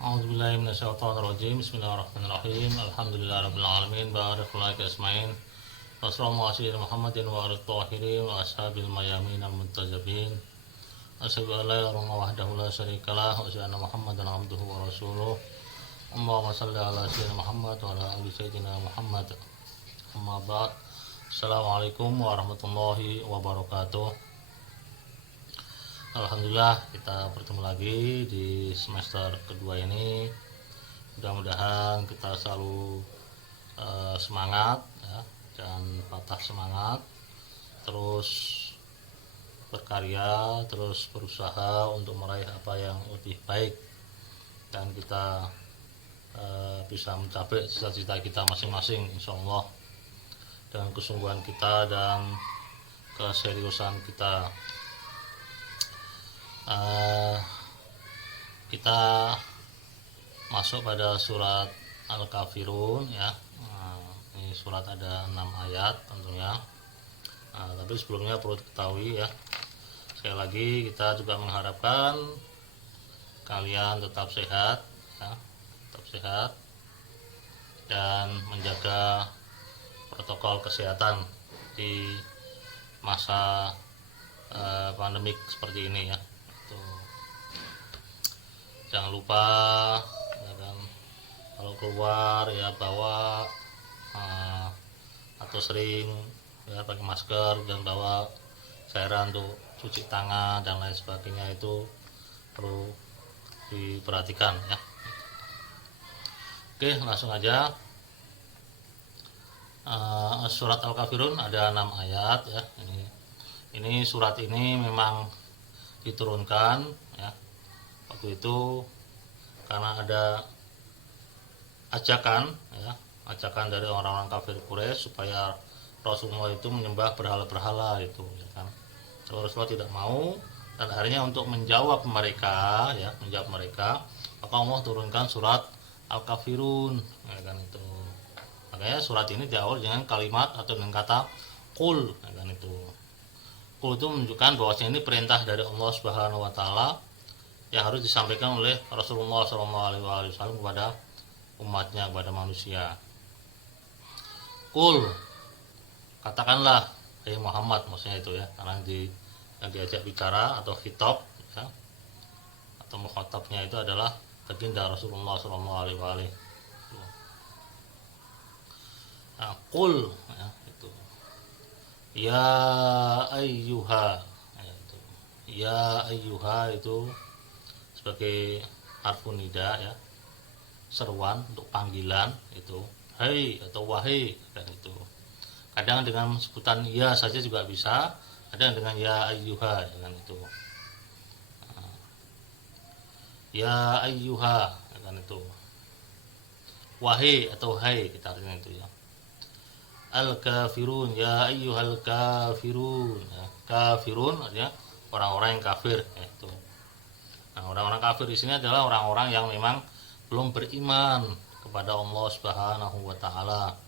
A'udzubillahi minasyaitonirrajim. Bismillahirrahmanirrahim. Alhamdulillahirabbil alamin. Barakallahu asmain. Wassallallahu ala Muhammadin wa alihi thahirin wa ashabil mayamin al-muntajabin. Asyhadu an la ilaha illallah wahdahu la syarikalah wa asyhadu anna Muhammadan abduhu wa rasuluh. Allahumma shalli ala sayyidina Muhammad wa ala ali sayyidina Muhammad. Amma ba'd. Assalamualaikum warahmatullahi wabarakatuh. Alhamdulillah kita bertemu lagi di semester kedua ini. Mudah-mudahan kita selalu semangat ya, jangan patah semangat, terus berkarya, terus berusaha untuk meraih apa yang lebih baik, dan kita bisa mencapai cita-cita kita masing-masing insyaallah dengan kesungguhan kita dan keseriusan kita. Kita masuk pada surat Al-Kafirun ya. Ini surat ada 6 ayat tentunya. Tapi sebelumnya perlu diketahui ya, sekali lagi kita juga mengharapkan kalian tetap sehat ya, tetap sehat dan menjaga protokol kesehatan di masa pandemik seperti ini ya. Jangan lupa ya kan, kalau keluar ya bawa atau sering ya pakai masker dan bawa cairan untuk cuci tangan dan lain sebagainya, itu perlu diperhatikan ya. Oke, langsung aja. Surat Al-Kafirun ada 6 ayat ya. Ini surat ini memang diturunkan ya waktu itu karena ada ajakan dari orang-orang kafir Quraisy supaya Rasulullah itu menyembah berhala-berhala itu ya kan. Rasulullah tidak mau, dan akhirnya untuk menjawab mereka maka Allah turunkan surat Al-Kafirun ya kan itu. Makanya surat ini diawali dengan kalimat atau dengan kata qul ya kan itu. Qul itu menunjukkan bahwasanya ini perintah dari Allah Subhanahu wa taala yang harus disampaikan oleh Rasulullah SAW kepada umatnya, kepada manusia. Qul, katakanlah hai Muhammad, maksudnya itu ya, karena yang diajak bicara atau khitab ya, atau mukhatabnya itu adalah baginda Rasulullah SAW. Nah, qul ya, itu ya ayyuha itu. Ya ayyuha itu sebagai harfun nida ya, seruan untuk panggilan itu, hai atau wahai dan itu. Kadang dengan sebutan ya saja juga bisa, kadang dengan ya ayyuha kan itu. Ya ayyuha kan itu. Wahai atau hai kita artinya itu ya. Al-kafirun, ya ayyuhal kafirun ya. Kafirun artinya orang-orang yang kafir ya, itu. Nah, orang-orang kafir di sini adalah orang-orang yang memang belum beriman kepada Allah Subhanahu wa taala.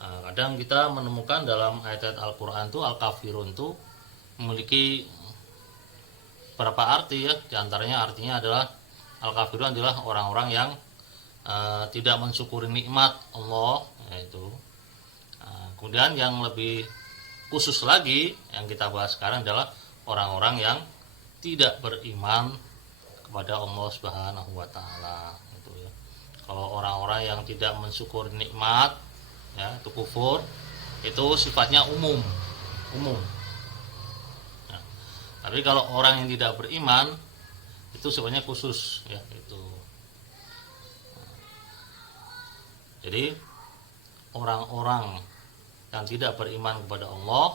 Nah, kadang kita menemukan dalam ayat-ayat Al-Qur'an itu Al-Kafirun itu memiliki beberapa arti ya. Di antaranya artinya adalah Al-Kafirun adalah orang-orang yang tidak mensyukuri nikmat Allah yaitu. Kemudian yang lebih khusus lagi yang kita bahas sekarang adalah orang-orang yang tidak beriman kepada Allah Subhanahu wa taala gitu ya. Kalau orang-orang yang tidak mensyukuri nikmat ya, itu kufur, itu sifatnya umum. Nah, tapi kalau orang yang tidak beriman itu sifatnya khusus ya itu. Jadi orang-orang yang tidak beriman kepada Allah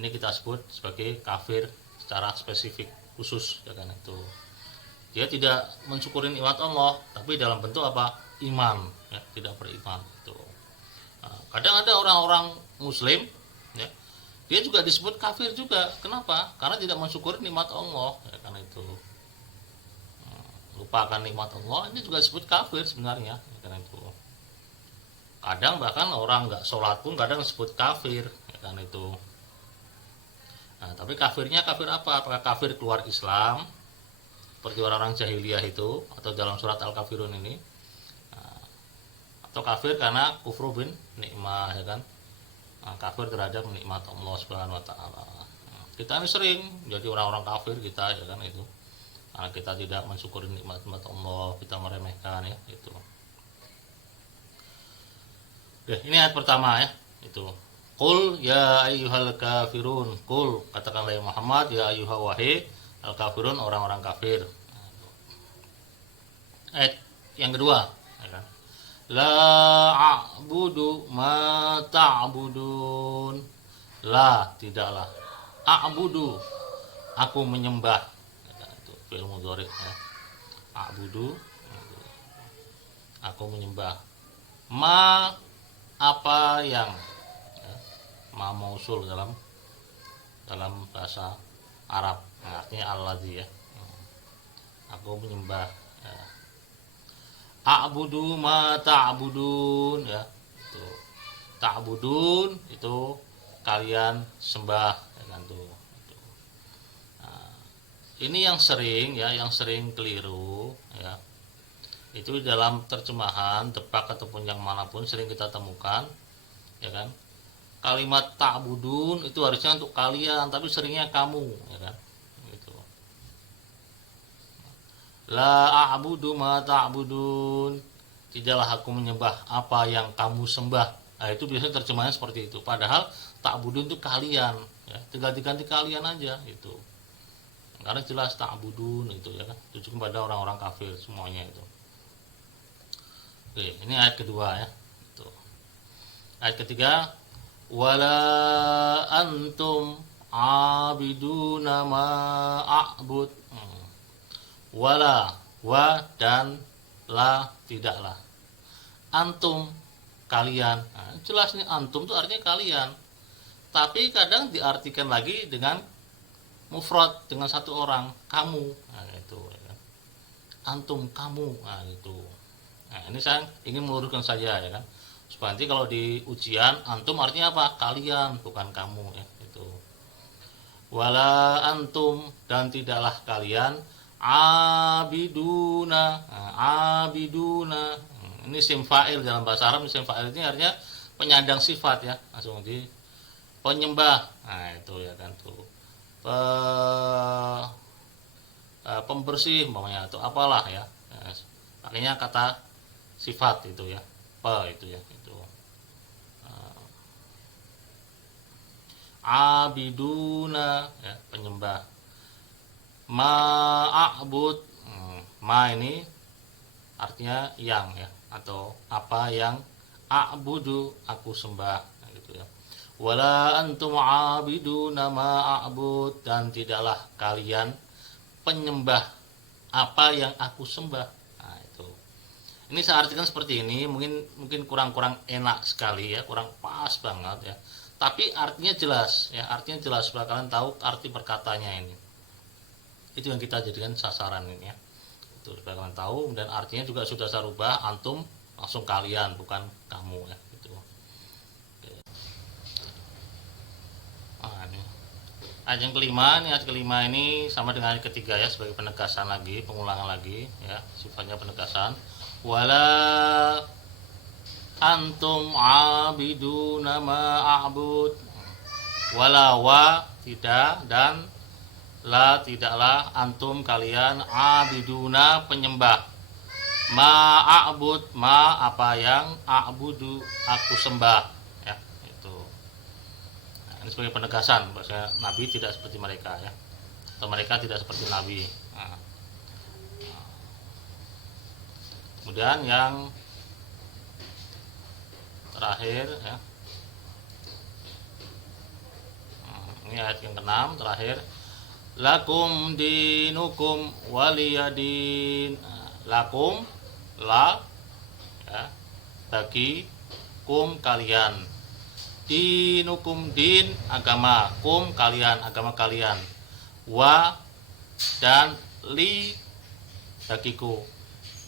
ini kita sebut sebagai kafir secara spesifik khusus ya kan itu. Dia tidak mensyukuri nikmat Allah, tapi dalam bentuk apa? Iman ya, tidak beriman itu. Nah, kadang ada orang-orang muslim ya, dia juga disebut kafir juga. Kenapa? Karena tidak mensyukuri nikmat Allah ya kan itu. Lupakan nikmat Allah, ini juga disebut kafir sebenarnya ya kan itu. Kadang bahkan orang nggak sholat pun kadang disebut kafir ya kan itu. Nah, tapi kafirnya kafir apa? Apakah kafir keluar Islam seperti orang-orang jahiliyah itu, atau dalam surat Al-Kafirun ini. Atau kafir karena kufru bin nikmah, ya kan, kafir terhadap nikmat Allah Subhanahu wa taala. Kita ini sering jadi orang-orang kafir kita, ya kan, itu karena kita tidak mensyukuri nikmat-nikmat Allah, kita meremehkan, ya, itu. Oke, ini ayat pertama, ya, itu. Qul ya ayyuhal kafirun, qul, katakanlah ya Muhammad, ya ayyuha wahai al kafirun, orang-orang kafir. Ayat yang kedua, ya kan, la a'budu ma ta'budun, la, tidaklah, a'budu, aku menyembah, ya kan, itu fi'il mudhari, ya. A'budu, aku menyembah, ma, apa yang, ya, ma mausul dalam bahasa Arab, artinya alladzi, ya, aku menyembah, ya. A'budu ma ta'budun, ya, itu ta'budun itu kalian sembah, ya kan, tuh. Nah, ini yang sering, ya, yang sering keliru, ya, itu dalam terjemahan Depak ataupun yang manapun sering kita temukan, ya kan, kalimat ta'budun itu harusnya untuk kalian, tapi seringnya kamu, ya kan, gitu. La a'budu ma ta'budun, tidaklah aku menyembah apa yang kamu sembah. Nah, itu biasanya terjemahannya seperti itu. Padahal ta'budun itu kalian, ya, ganti-ganti kalian aja, itu. Karena jelas ta'budun itu, ya kan, tujuh kepada orang-orang kafir semuanya itu. Oke, ini ayat kedua, ya. Itu. Ayat ketiga, wala antum abiduna ma a'bud. Wala, wa dan la, tidaklah, antum, kalian. Nah, jelas nih, antum itu artinya kalian, tapi kadang diartikan lagi dengan mufrad, dengan satu orang, kamu. Nah, itu, ya kan, antum, kamu. Nah, itu. Nah, ini saya ingin meluruskan saja, ya kan, supaya nanti kalau di ujian antum artinya apa? Kalian, bukan kamu, ya, itu. Wala antum, dan tidaklah kalian, abiduna. Nah, abiduna, ini sim fa'il dalam bahasa Arab. Sim fa'il ini artinya penyandang sifat, ya, langsung di penyembah. Nah, itu, ya kan, tuh, pembersih umpamanya atau apalah, ya, makanya kata sifat itu, ya, itu, ya, itu. Abiduna, ya, penyembah. Ma'abud, ma ini artinya yang, ya, atau apa yang, a'budu, aku sembah, nah, gitu, ya. Wala antum abiduna ma'abud, dan tidaklah kalian penyembah apa yang aku sembah. Nah, itu. Ini saya artikan seperti ini, mungkin kurang enak sekali, ya, kurang pas banget, ya. Tapi artinya jelas, ya, artinya jelas supaya kalian tahu arti perkataannya ini. Itu yang kita jadikan sasaran ini, ya, itu supaya kalian tahu, dan artinya juga sudah saya rubah, antum langsung kalian, bukan kamu, ya, gitu. Oke. Nah, ini ayat yang kelima, ini ayat kelima ini sama dengan ayat ketiga, ya, sebagai penegasan lagi, pengulangan lagi, ya, sifatnya penegasan. Wala antum abiduna ma a'bud, wala, wa, tidak, dan la, tidaklah, antum, kalian, abiduna, penyembah, ma a'bud, ma, apa yang, a'budu, aku sembah, ya, itu. Nah, ini sebagai penegasan bahwa Nabi tidak seperti mereka, ya, atau mereka tidak seperti Nabi. Nah. Kemudian yang terakhir, ya, ini ayat yang ke-6 terakhir. Lakum dinukum waliyadin. Lakum, la, ya, bagi, kum, kalian, dinukum, din, agama, kum, kalian, agama kalian, wa, dan li, bagiku,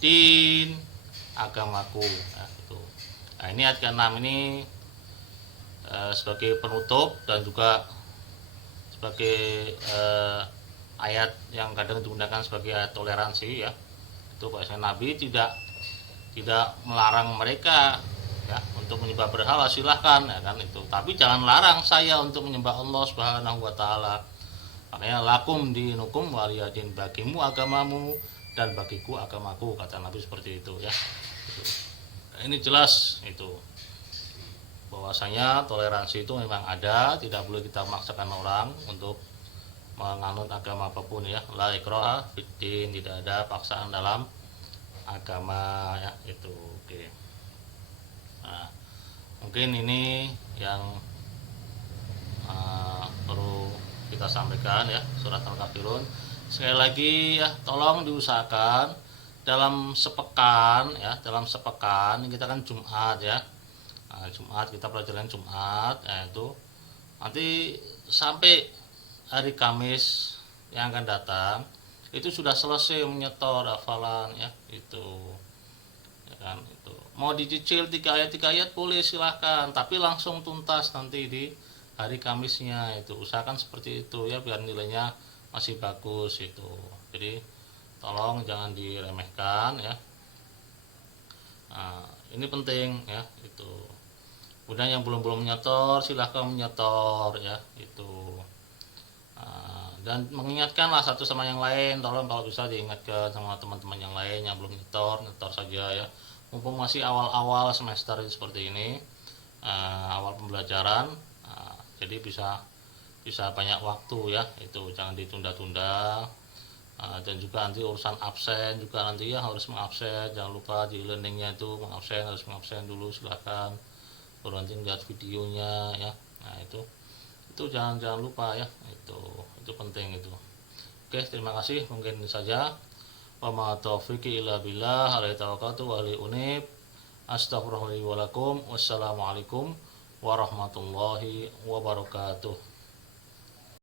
din, agamaku, ya, itu. Nah, ini ayat ke-6 ini sebagai penutup dan juga sebagai ayat yang kadang digunakan sebagai ayat toleransi ya, itu bahwasanya Nabi tidak melarang mereka ya untuk menyembah berhala, silahkan ya kan itu, tapi jangan larang saya untuk menyembah Allah Subhanahu wa taala. Makanya lakum dinukum waliyadin, bagimu agamamu dan bagiku agamaku, kata Nabi seperti itu ya. Nah, ini jelas itu bahwasanya toleransi itu memang ada, tidak boleh kita memaksakan orang untuk menganut agama apapun ya. La ikraha fiddin, tidak ada paksaan dalam agama ya itu. Oke. Nah, mungkin ini yang perlu kita sampaikan ya, surat Al-Kafirun. Sekali lagi ya, tolong diusahakan dalam sepekan ya, dalam sepekan ini kita kan Jumat ya. Nah, Jumat kita pelajaran Jumat ya, itu nanti sampai hari Kamis yang akan datang itu sudah selesai menyetor hafalan ya itu ya kan itu. Mau dicicil 3 ayat boleh silahkan, tapi langsung tuntas nanti di hari Kamisnya itu, usahakan seperti itu ya biar nilainya masih bagus itu. Jadi tolong jangan diremehkan ya. Nah, ini penting ya itu. Kemudian yang belum menyetor silahkan menyetor ya itu. Dan mengingatkanlah satu sama yang lain, tolong kalau bisa diingatkan sama teman-teman yang lain yang belum nyetor saja ya, mumpung masih awal-awal semester seperti ini, awal pembelajaran, jadi bisa banyak waktu ya itu, jangan ditunda-tunda. Dan juga nanti urusan absen juga nanti ya harus mengabsen, jangan lupa di e-learningnya itu harus mengabsen dulu, silahkan baru nanti lihat videonya ya. Nah itu jangan lupa ya, itu penting itu. Oke, terima kasih, mungkin ini saja. Wa ma taufiqi illa billah, alaihi tawakkaltu wa alaihi unib. Astaghfirullahaladzim wa lakum. Wassalamualaikum warahmatullahi wabarakatuh.